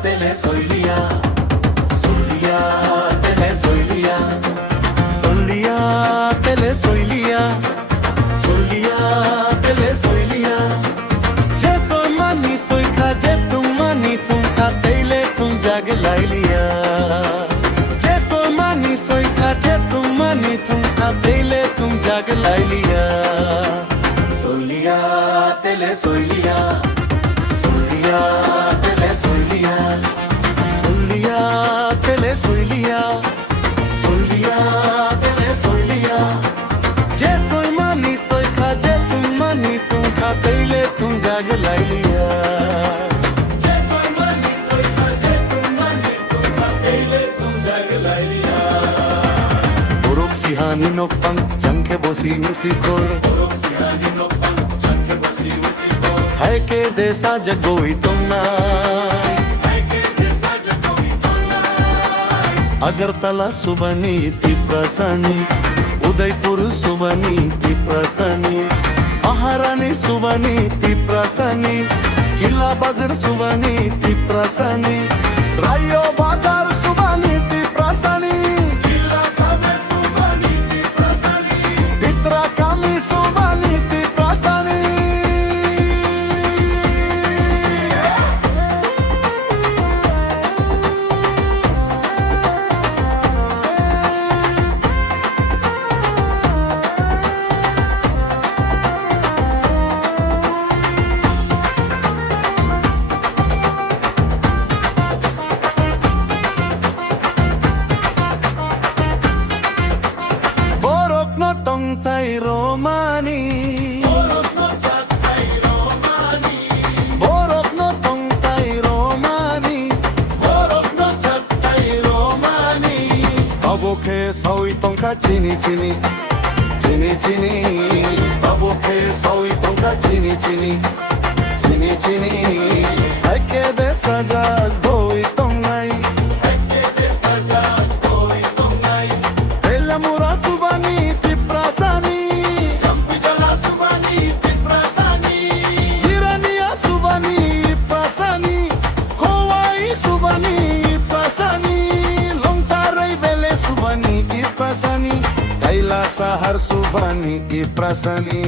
tele soilia, solia tele soilia, solia tele soilia, solia tele soilia. Je soy mani soy kaje tum mani tum ka tele tum jag lailia. Je soy mani soy kaje tum mani tum ka tele tum jag lailia. Solia tele soilia, solia tele soilia, solia tele soilia, solia tele soilia. Je soy mani soy kaje tum mani tum ka tele tum jag lailia. Je soy mani soy kaje tum mani tum ka tele tum jag lailia. Borok sihani nokpang jangke bosi musikol, borok sihani nokpang jangke bosi musikol. Hai ke desa jagoi tonna, hai ke desa jagoi tonna. Agartala subani tiprasani, Udaipur subani tiprasani, Maharani subani tiprasani, Killa Bazar subani tiprasani, Rayo Bazar subani tiprasani, Killa Kame subani tiprasani, Pitra Kami subani tiprasani. Thai Romani, Borok no chat Thai Romani, Borok no tong Thai Romani, Borok no chat Thai Romani. Babo ke sawi tong ka chini chini, chini chini. Babo ke sawi tong ka chini chini, chini chini. Hai ke de saja goi tong nai, hai ke de saja goi tong nai. Ela mura subani tiprasani, Jampi jala subani tiprasani, Jirania subani prasani, Kowai subani prasani, Longtarai vele subani prasani, Kaila sahar subani prasani.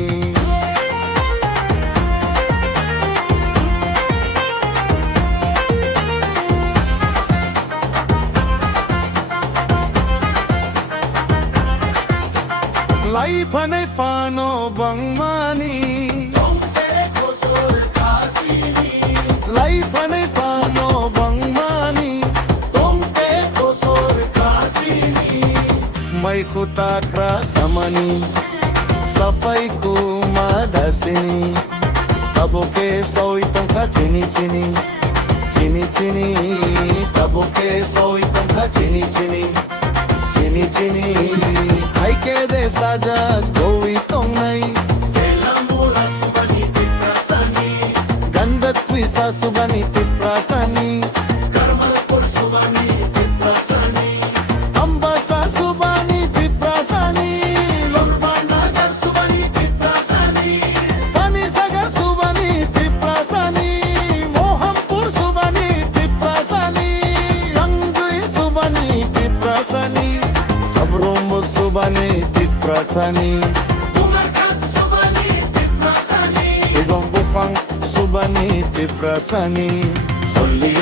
Lai pane fano bangmani, Dong tere kosol kasini. Lai pane fano bangmani, Dong tere kosol kasini. Mai khuta krasamani, safai ku madasini. Tabo ke soi tong ka chini chini, chini chini. Tabo ke soi tong ka chini chini, chini chini. Hai ke de saja goi tong nai, Elamura subani tiprasani, Gandat Twisa subani tiprasani, Karmalpur subani tiprasani, Ambasa subani tiprasani, Lurbanagar subani tiprasani, Panisagar subani tiprasani, Mohampur subani tiprasani, Rangdui subani tiprasani, Sabromul subani tiprasani, Umarkat subani tiprasani, Ibang Bufang subani tiprasani. Soli